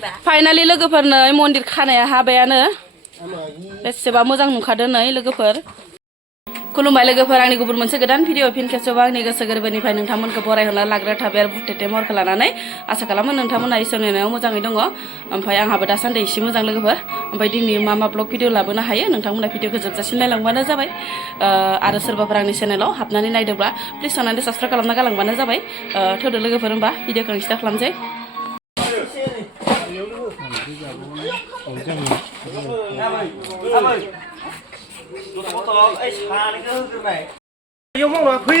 Finally लोगोफोर नै मन्दिर खानाया हाबायानो बेसेबा मोजां नुखादों नै लोगोफोर खुलुमबाय लोगोफोर आंनि गुबुन मोनसे गोदान भिडिअ फिन खेबसेबाव आंनि गोसो गोरबोनिफ्राय नोंथांमोनखौ बरायहरना लाग्रा थाबाय आरो बुटेटे महरखौ लानानै आसा खालामो नोंथांमोना इसोरनि अननायाव मोजाङै दङ ओमफ्राय आंहाबो दासान्दि एसे मोजां लोगोफोर ओमफ्राय दिनै मा ब्लग भिडिअ लाबोनो हायो नोंथांमोना भिडिअखौ जोबजासिम नायलांबानो जाबाय आरो सोरबाफोर आंनि चेनेलाव हाबनानै नायदोंब्ला प्लिज थांनानै साबस्क्राइब खालामना गालांबानो जाबाय थौदो लोगोफोर होमबा भिडिअखौ स्टार्ट खालामसै Yêu mong là phi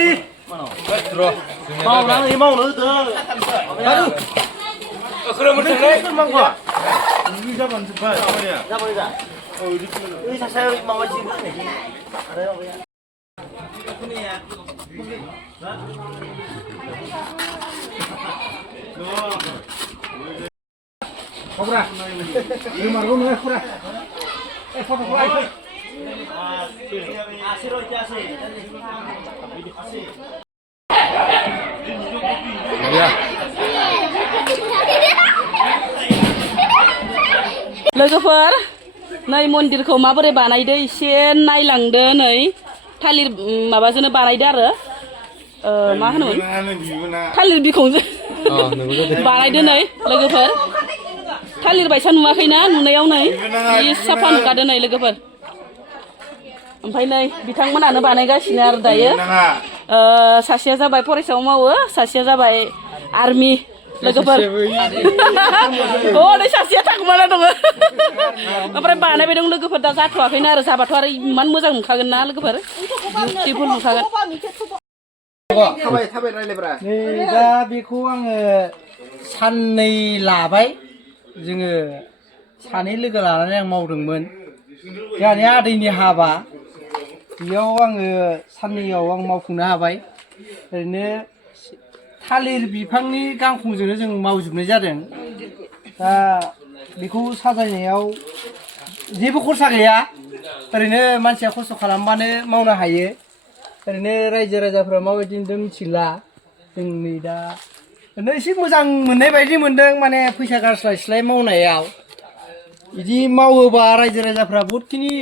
màu đang thì màu nữa từ 그러면 되네 좀 망고 우리 잡은 좀 봐. 잡아야 우리 사사요 망고 지금 내지 알아요 그냥 그냥 거브라 이 말고 너 거브라 에 포토 라이프 लोगोफोर नै मन्दिरखौ माबोरै बानायदो एसे नायलांदो नै थालिर माबाजोंनो बानायदो आरो मा होनोमोन थालिर बिखंजों बानायदो नै लोगोफोर थालिर बायसा नुवाखैना नुनायाव नै जि साफा नुखादो नै लोगोफोर ओमफ्राय नै बिथांमोनानो बानायगासिनो आरो दायो सासेया जाबाय फरेस्टआव मावो सासेया जाबाय आर्मि लोगोफोर अ नै सासेया थाखुमाना दङ ओमफ्राय बानायबाय दं लोगोफोर दा जाथ'वाखैनो आरो जाबाथ' आरो इमान मोजां नुखागोन ना लोगोफोर बिउटिफुल नुखागोन नै दा बेखौ आङो साननै लाबाय जोङो सानै लोगो लानानै आं मावदोंमोन जोंहानि आदैनि हाबा बेयाव आङो साननैयाव आं मावफुंनो हाबाय ओरैनो थालिर बिफांनि गांखंजोंनो जों मावजोबनाय जादों दा बेखौ साजायनायाव जेबो खरसा गैया ओरैनो मानसिया खस्थ' खालामबानो मावनो हायो ओरैनो रायजो राजाफ्रा माबायदि मोनदों मिथिला जों नै दा ओरैनो एसे मोजां मोननाय बायदि मोनदों माने फैसा गारस्लायस्लाय मावनायाव बिदि मावोबा रायजो राजाफ्रा बहुतखिनि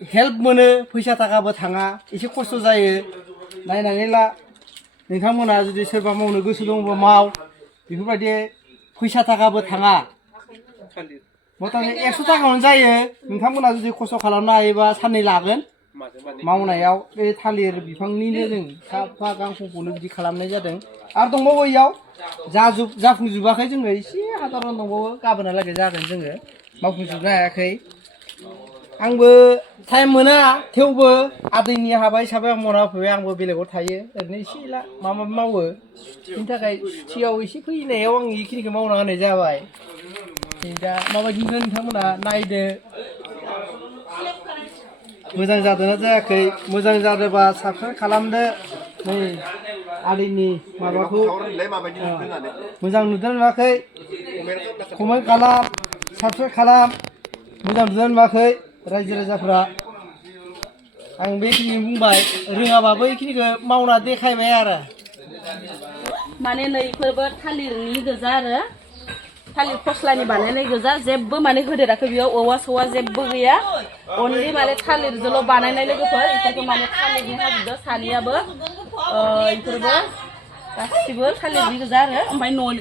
हेल्प मोनो फैसा थाखाबो थाङा एसे खस्थ' जायो नायनानै ला नोंथांमोना जुदि सोरबा मावनो गोसो दंबा माव बेफोरबायदि फैसा थाखाबो थाङा मथामति 100 थाखायावनो जायो नोंथांमोना जुदि खस्थ' खालामनो हायोबा साननै लागोन मावनायाव बे थालिर बिफांनिनो जों साफा गांखंखौनो बिदि खालामनाय जादों आरो दंबावो इयाव जाफुंजोबाखै जोङो एसे हाजाराव दंबावो गाबोनहालागै जागोन जोङो मावफुंजोबनो हायाखै आंबो टाइम मोना थेवबो आदैनि हाबा हिसाबै आं मावना होफैबाय आंबो बेलेगाव थायो ओरैनो एसे एला माबा मावो बेनि थाखाय सुथियाव एसे फैनायाव आं बेखिनिखौ मावना होनाय जाबाय दा माबायदि नोंथांमोना नायदो मोजां जादोंना जायाखै मोजां जादोंबा साबस्क्राइब खालामदो नै आदैनि माबाखौ मोजां नुदों नुवाखै कमेन्ट खालाम साबस्क्राइब खालाम मोजां नुदों नुवाखै रायजो राजाफ्रा आं बेखिनि बुंबाय रोङाबाबो बेखिनिखौ मावना देखायबाय आरो माने नैफोरबो थालिरनि गोजा आरो थालिर फस्लानि बानायनाय गोजा जेबो माने होदेराखै बेयाव औवा सौवा जेबो गैया अनलि माने थालिरजोंल' बानायनाय लोगोफोर बेफोरखौ माने थालिरनि हाजोदो सानैयाबो बेफोरबो गासिबो थालिरनि गोजा आरो ओमफ्राय न'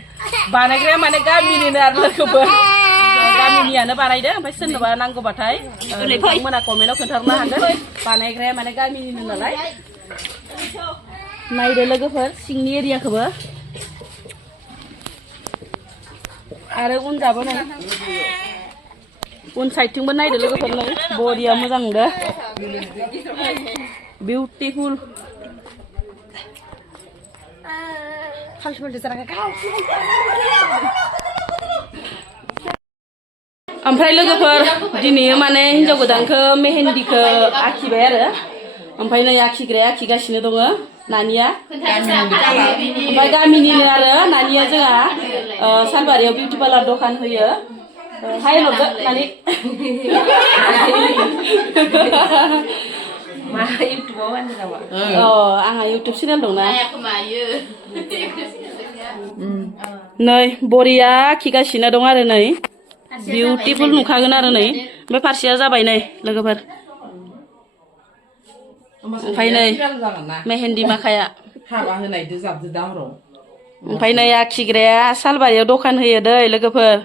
बानायग्राया माने गामिनिनो आरो लोगोफोर गामिनियानो बानायदो ओमफ्राय सोरनोबा नांगौबाथाय नोंथांमोना कमेन्टआव खोन्थाहरनो हागोन बानायग्राया माने गामिनिनो नालाय नायदो लोगोफोर सिंनि एरियाखौबो आरो उन जाबो नै उन साइडथिंबो नायदो लोगोफोर नै बरिया मोजां नुदो बिउटिफुल ओमफ्राय लोगोफोर दिनै माने हिन्जाव गोदानखौ मेहेन्दिखौ आखिबाय आरो ओमफ्राय नै आखिग्राया आखिगासिनो दङ नानिया ओमफ्राय गामिनिनो आरो नानिया जोंहा सालबारियाव बिउटि पार्लार दखान होयो हाय हरदो नानि मा इउटुबाव होनो नामा आंहा इउटुब चेनेल दंना नै बरिया आखिगासिनो दं आरो नै बिउटिफुल नुखागोन आरो नै ओमफ्राय फारसेया जाबाय नै लोगोफोर ओमफ्राय नै मेहेन्दी माखाया हाबा होनायदो जाबदो दा हराव ओमफ्राय नै आखिग्राया सालबारियाव दखान होयो दै लोगोफोर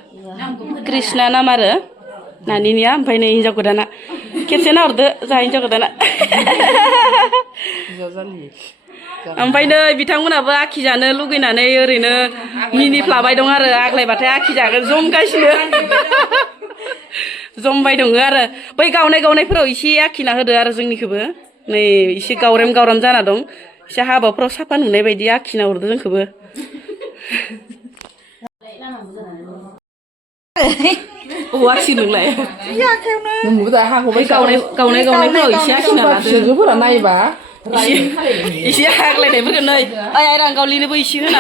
कृष्णा नाम आरो नानिनिया ओमफ्राय नै हिन्जाव गोदाना खेबसे नाहरदो जा हिन्जाव गोदाना ओमफ्राय नै बिथांमोनाबो आखिजानो लुगैनानै ओरैनो मिनिफ्लाबाय दं आरो आग्लायबाथाय आखिजागोन जमगासिनो जमबाय दङ आरो बै गावनायफोराव एसे आखिना होदो आरो जोंनिखौबो नै एसे गावरेम जाना दं एसे हाबाफ्राव साफा नुनाय बायदि आखिना हरदो जोंखौबो आखि नोंलाय गावनायफोराव एसे आखिना फिसौजोफोरा नायबा एसे आग्लायनायफोरखौ नै ओइ रांगावलिनोबो एसे होना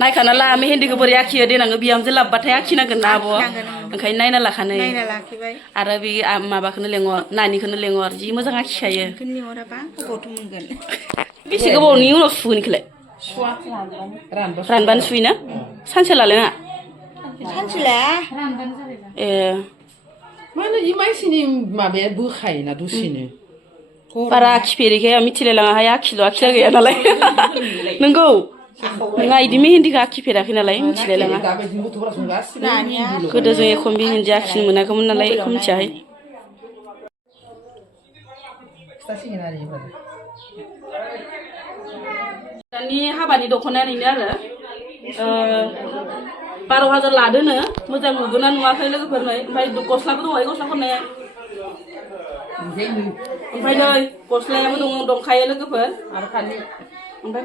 नायखाना ला मेहेन्दीखौ बोरै आखियो देनाङो बिहामजो लाबबाथाय आखिनांगोन ना आब' ओंखायनो नायना लाखानाय आरो बे माबाखौनो लेंहर नानिखौनो लेंहर जि मोजां आखिखायो बेसे गोबावनि उनाव सुगोन इखौलाय रानबानो सुयोना सानसे लालायना ए मानो इ मानसिनि माबाया बोखायोना दसेनो बारा आखिफेरिखाय आं मिथिलायलाङाहाय आखिल' आखिया गैया नालाय नंगौ नोंहा इदि मेहेन्दीखौ आखिफेराखै नालाय मिथिलायलाङा गोदो जों एख' मेहेन्दీ आखिनो मोनाखैमोन नालाय एख' मिथियाहाय दानि हाबानि दख'नाया नैनो आरो 12,000 लादोनो मोजां नुगोना नुवाखै लोगोफोरनो ओमफ्राय गस्लाबो दंहाय गस्लाफोरनाया ओमफ्राय नै गस्लायाबो दंखायो लोगोफोर आरो फालि ओमफ्राय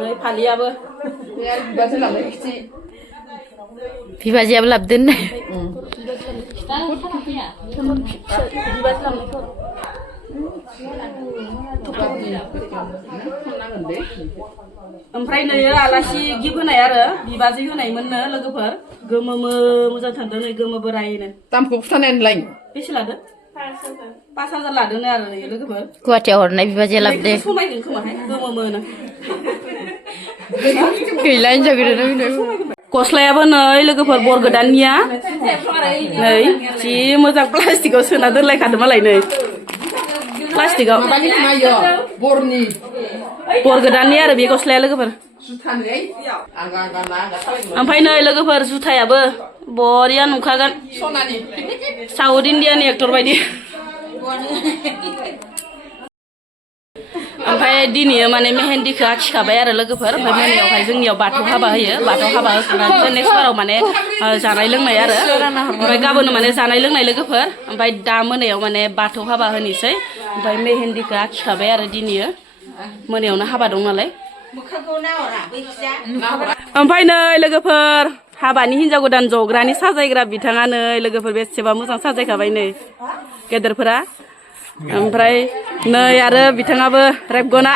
नै फालियाबो बिबाजैयाबो लाबोदो होननाय ओमफ्राय नै आलासि गिफ्ट होनाय आरो बिबाजै होनायमोननो लोगोफोर गोमो मोजां थांदों नै गोमो बोरायनो दामखौ खिथानायलाय बेसे लादो 5,000 लादोनो आरो नै लोगोफोर गुवाहाटियाव हरनाय बिबाजैया लाबोदो समायगोन खोमाहाय गोमोनो गैला हिनजाव गोदाना गस्लायाबो नै लोगोफोर बर गोदाननिया नै जि मोजां प्लास्टिकआव सोना दोनलायखादों मालाय नै प्लास्टिकआव बर गोदाननि आरो बे गस्लाया लोगोफोर ओमफ्राय नै लोगोफोर जुथायाबो बरिया नुखागोन साउथ इण्डियानि एक्टर बायदि ओमफ्राय दिनै माने मेहेन्दीखौ आखिखाबाय आरो लोगोफोर ओमफ्राय मोनायावहाय जोंनियाव बाथौ हाबा होयो बाथौ हाबा होखांनानै नेक्स्ट बाराव माने जानाय लोंनाय आरो ओमफ्राय गाबोन माने जानाय लोंनाय लोगोफोर ओमफ्राय दा मोनायाव माने बाथौ हाबा होनोसै ओमफ्राय मेहेन्दीखौ आखिखाबाय आरो दिनै मोनायावनो हाबा दं नालाय ओमफ्राय नै लोगोफोर हाबानि हिन्जाव गोदान जग्रानि साजायग्रा बिथाङा नै लोगोफोर बेसेबा मोजां साजायखाबाय नै गेदेरफोरा ओमफ्राय नै आरो बिथाङाबो रेबगना